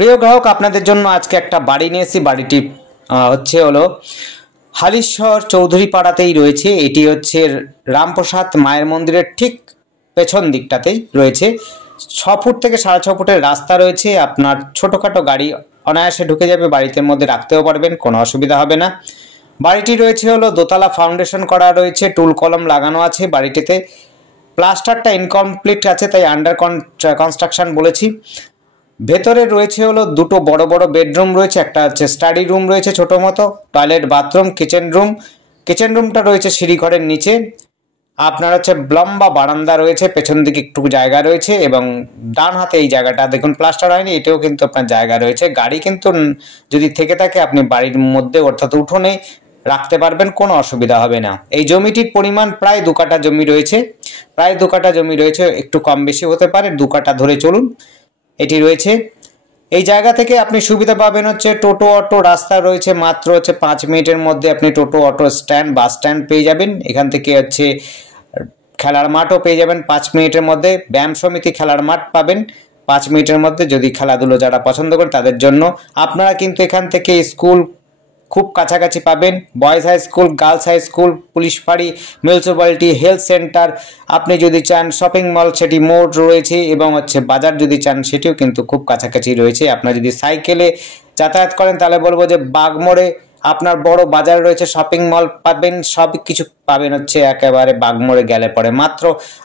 প্রিয় গ্রাহক, আপনাদের জন্য আজকে একটা বাড়ি নিয়ে এসেছি। বাড়িটি হলো হালিশহর চৌধুরী পাড়াতেই রয়েছে। এটি হচ্ছে রামপ্রসাদ মায়ের মন্দিরের ঠিক পেছন দিকটাতেই রয়েছে। 6 ফুট থেকে 6.5 ফুটের রাস্তা রয়েছে। আপনার ছোটোখাটো গাড়ি অনায়াসে ঢুকে যাবে, বাড়িতে মধ্যে রাখতেও পারবেন, কোনো অসুবিধা হবে না। বাড়িটি রয়েছে দোতলা, ফাউন্ডেশন করা রয়েছে, টুল কলম লাগানো আছে। বাড়িটিতে প্লাস্টারটা ইনকমপ্লিট আছে, তাই আন্ডার কনস্ট্রাকশন বলেছি। ভেতরে রয়েছে দুটো বড় বড় বেডরুম রয়েছে, একটা হচ্ছে স্টাডি রুম রয়েছে ছোটো মতো, টয়লেট, বাথরুম, কিচেন রুমটা রয়েছে সিঁড়িঘরের নিচে। আপনার হচ্ছে লম্বা বারান্দা রয়েছে, পেছন দিকে একটু জায়গা রয়েছে এবং ডান হাতে এই জায়গাটা দেখুন প্লাস্টার হয়নি, এটাও কিন্তু আপনার জায়গা রয়েছে। গাড়ি কিন্তু যদি থেকে থাকে আপনি বাড়ির মধ্যে অর্থাৎ উঠোনে রাখতে পারবেন, কোনো অসুবিধা হবে না। এই জমিটির পরিমাণ প্রায় 2 কাঠা জমি রয়েছে, একটু কম বেশি হতে পারে, 2 কাঠা ধরে চলুন। এটি রয়েছে এই জায়গা থেকে আপনি সুবিধা পাবেন হচ্ছে টোটো অটো রাস্তা রয়েছে, মাত্র হচ্ছে 5 মিনিটের মধ্যে আপনি টোটো অটো স্ট্যান্ড, বাস স্ট্যান্ড পেয়ে যাবেন। এখান থেকে হচ্ছে খেলার মাঠও পেয়ে যাবেন 5 মিনিটের মধ্যে। ব্যায়াম সমিতি খেলার মাঠ পাবেন 5 মিনিটের মধ্যে, যদি খেলাধুলো যারা পছন্দ করেন তাদের জন্য। আপনারা কিন্তু এখান থেকে স্কুল খুব কাছাকাছি পাবেন, boys high school, girls high school, police ফাঁড়ি, মিউনিসিপ্যালিটি, হেলথ সেন্টার। আপনি যদি চান শপিং মল, সেটি মোড় রয়েছে, এবং হচ্ছে বাজার যদি চান সেটিও কিন্তু খুব কাছাকাছি রয়েছে। আপনার যদি সাইকেলে যাতায়াত করেন তাহলে বলবো যে বাগমোড়ে আপনার বড় বাজার রয়েছে, শপিং মল পাবেন, সব কিছু পাবেন হচ্ছে একেবারে বাগমোড়ে গেলে পরে। মাত্র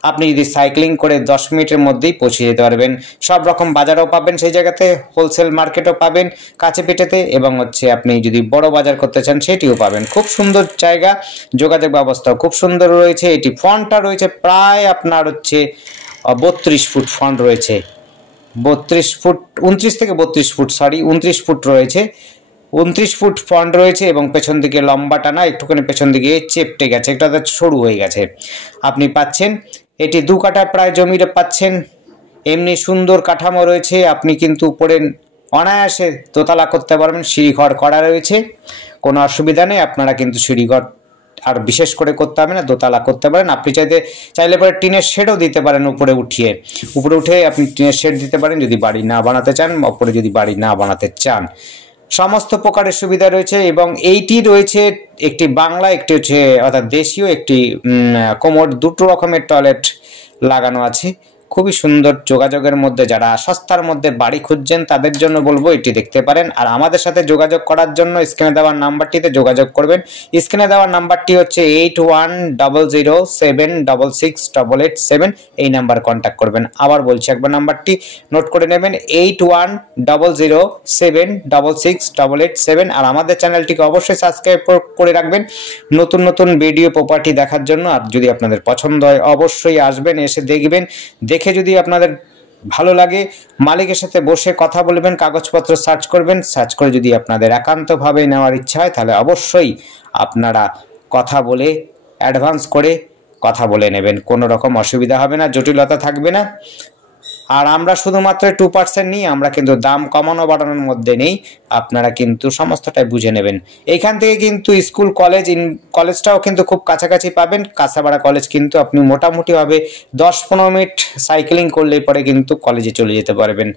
আপনি যদি সাইক্লিং করে 10 মিনিটের মধ্যেই পৌঁছে যেতে পারবেন। সব রকম বাজারও পাবেন সেই জায়গাতে, হোলসেল মার্কেটও পাবেন কাছে পিঠেতে, এবং হচ্ছে আপনি যদি বড় বাজার করতে চান সেটিও পাবেন। খুব সুন্দর জায়গা, যোগাযোগ ব্যবস্থাও খুব সুন্দর রয়েছে। এটি ফ্রন্টটা রয়েছে প্রায় আপনার হচ্ছে 32 ফুট ফ্রন্ট রয়েছে, 32 ফুট 29 থেকে 32 ফুট, 29 ফুট রয়েছে, 29 ফুট ফ্রন্ট রয়েছে। এবং পেছন দিকে লম্বাটা না, একটুখানি পেছন দিকে চেপটে গেছে, একটা সরু হয়ে গেছে। আপনি পাচ্ছেন এটি 2 কাঠা প্রায় জমিতে পাচ্ছেন। এমনি সুন্দর কাঠামো রয়েছে, আপনি কিন্তু উপরে অনায়াসে দোতলা করতে পারবেন, সিঁড়িঘর করা রয়েছে, কোনো অসুবিধা নেই। আপনারা কিন্তু সিঁড়িঘর আর বিশেষ করে করতে হবে না, দোতলা করতে পারেন। আপনি চাইলে পরে টিনের শেডও দিতে পারেন, উপরে উঠে আপনি টিনের শেড দিতে পারেন যদি বাড়ি না বানাতে চান, উপরে যদি বাড়ি না বানাতে চান। সমস্ত প্রকারের সুবিধা রয়েছে। এবং এইটি রয়েছে একটি বাংলা, একটি হচ্ছে অর্থাৎ দেশীয়, একটি কোমোড, 2 রকমের টয়লেট লাগানো আছে। খুবই সুন্দর, যোগাযোগের মধ্যে যারা সস্তার মধ্যে বাড়ি খুঁজছেন তাদের জন্য বলবো এটি দেখতে পারেন। আর আমাদের সাথে যোগাযোগ করার জন্য স্ক্রিনে দেওয়ার নাম্বারটিতে যোগাযোগ করবেন। স্ক্রিনে দেওয়ার নাম্বারটি হচ্ছে 8100766887, এই নাম্বার কন্ট্যাক্ট করবেন। আবার বলছি, একবার নাম্বারটি নোট করে নেবেন, 8100766887। আর আমাদের চ্যানেলটিকে অবশ্যই সাবস্ক্রাইব করে রাখবেন নতুন নতুন ভিডিও প্রপার্টি দেখার জন্য। আর যদি আপনাদের পছন্দ হয় অবশ্যই আসবেন, এসে দেখবেন। দেখে যদি আপনাদের ভালো লাগে মালিকের সাথে বসে কথা বলবেন, কাগজপত্র সার্চ করবেন, সার্চ করে যদি আপনাদের একান্তভাবে নেওয়ার ইচ্ছা হয় তাহলে অবশ্যই আপনারা কথা বলে অ্যাডভান্স করে কথা বলে নেবেন, কোনো রকম অসুবিধা হবে না, জটিলতা থাকবে না। আর আমরা শুধুমাত্র 2% নিই, আমরা কিন্তু দাম কমানো বাড়ানোর মধ্যে নেই, আপনারা কিন্তু সমস্তটাই বুঝে নেবেন। এইখান থেকে কিন্তু স্কুল, কলেজটাও কিন্তু খুব কাছাকাছি পাবেন। কাঁচাপাড়া কলেজ কিন্তু আপনি মোটামুটিভাবে 10-15 মিনিট সাইকেলিং করলে পরে কিন্তু কলেজে চলে যেতে পারবেন।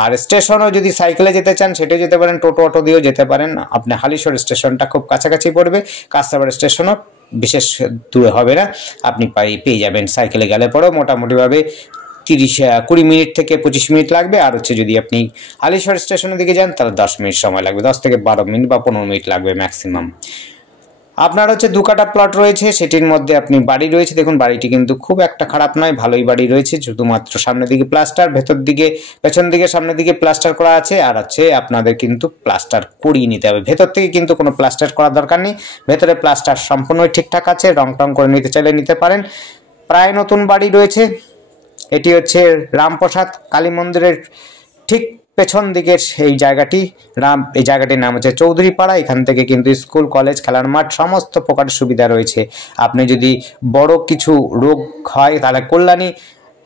আর স্টেশনও যদি সাইকেলে যেতে চান সেটাও যেতে পারেন, টোটো অটো দিয়েও যেতে পারেন। আপনি হালিশহর স্টেশনটা খুব কাছাকাছি পড়বে, কাঁচাপাড়া স্টেশনও বিশেষ দূরে হবে না, আপনি পেয়ে যাবেন। সাইকেলে গেলে পরেও মোটামুটিভাবে 20 মিনিট থেকে 25 মিনিট লাগবে। আর হচ্ছে যদি আপনি হালিশহর স্টেশনের দিকে যান তাহলে 10 মিনিট সময় লাগবে, 10 থেকে 12 মিনিট বা 15 মিনিট লাগবে ম্যাক্সিমাম। আপনার হচ্ছে 2 কাঠা প্লট রয়েছে, সেটির মধ্যে আপনি বাড়ি রয়েছে। দেখুন বাড়িটি কিন্তু খুব একটা খারাপ নয়, ভালোই বাড়ি রয়েছে, শুধুমাত্র সামনের দিকে প্লাস্টার, পেছন দিকে সামনের দিকে প্লাস্টার করা আছে। আর হচ্ছে আপনাদের কিন্তু প্লাস্টার করিয়ে নিতে হবে, ভেতর থেকে কিন্তু কোনো প্লাস্টার করার দরকার নেই, ভেতরে প্লাস্টার সম্পূর্ণই ঠিকঠাক আছে। রং টং করে নিতে চাইলে নিতে পারেন। প্রায় নতুন বাড়ি রয়েছে। এটি হচ্ছে রামপ্রসাদ কালী মন্দিরের ঠিক পেছন দিকের এই জায়গাটির নাম হচ্ছে চৌধুরী পাড়া। এখান থেকে কিন্তু স্কুল, কলেজ, খেলার মাঠ সমস্ত প্রকার সুবিধা রয়েছে। আপনি যদি বড় কিছু রোগ হয় তাহলে কল্যাণী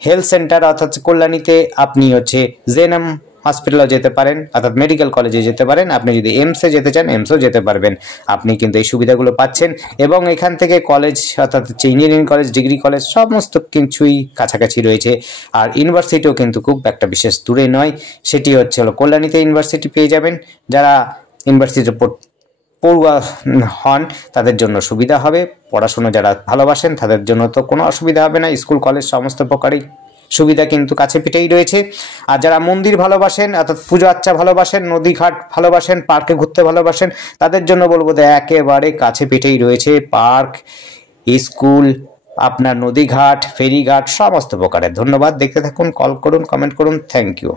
হেলথ সেন্টার, অর্থাৎ কল্যাণীতে আপনি হচ্ছে জেএনএম হসপিটালেও যেতে পারেন, অর্থাৎ মেডিকেল কলেজে যেতে পারেন। আপনি যদি এমসে যেতে চান এমসেও যেতে পারবেন। আপনি কিন্তু এই সুবিধাগুলো পাচ্ছেন এবং এখান থেকে কলেজ অর্থাৎ ইঞ্জিনিয়ারিং কলেজ, ডিগ্রি কলেজ সমস্ত কিছুই কাছাকাছি রয়েছে। আর ইউনিভার্সিটিও কিন্তু খুব একটা বিশেষ দূরে নয়, সেটি হলো কল্যাণীতে ইউনিভার্সিটি পেয়ে যাবেন। যারা ইউনিভার্সিটিতে পড়ুয়া হন তাদের জন্য সুবিধা হবে, পড়াশুনো যারা ভালোবাসেন তাদের জন্য তো কোনো অসুবিধা হবে না। স্কুল কলেজ সমস্ত প্রকারই সুবিধা কিন্তু কাছে পিঠেই রয়েছে। আর যারা মন্দির ভালোবাসেন অর্থাৎ পুজো আচ্চা ভালোবাসেন, নদীঘাট ভালোবাসেন, পার্কে ঘুরতে ভালোবাসেন, তাদের জন্য বলবো যে একেবারে কাছে পিঠেই রয়েছে পার্ক, স্কুল, আপনার নদীঘাট, ফেরিঘাট সমস্ত প্রকারের। ধন্যবাদ, দেখতে থাকুন, কল করুন, কমেন্ট করুন। Thank you.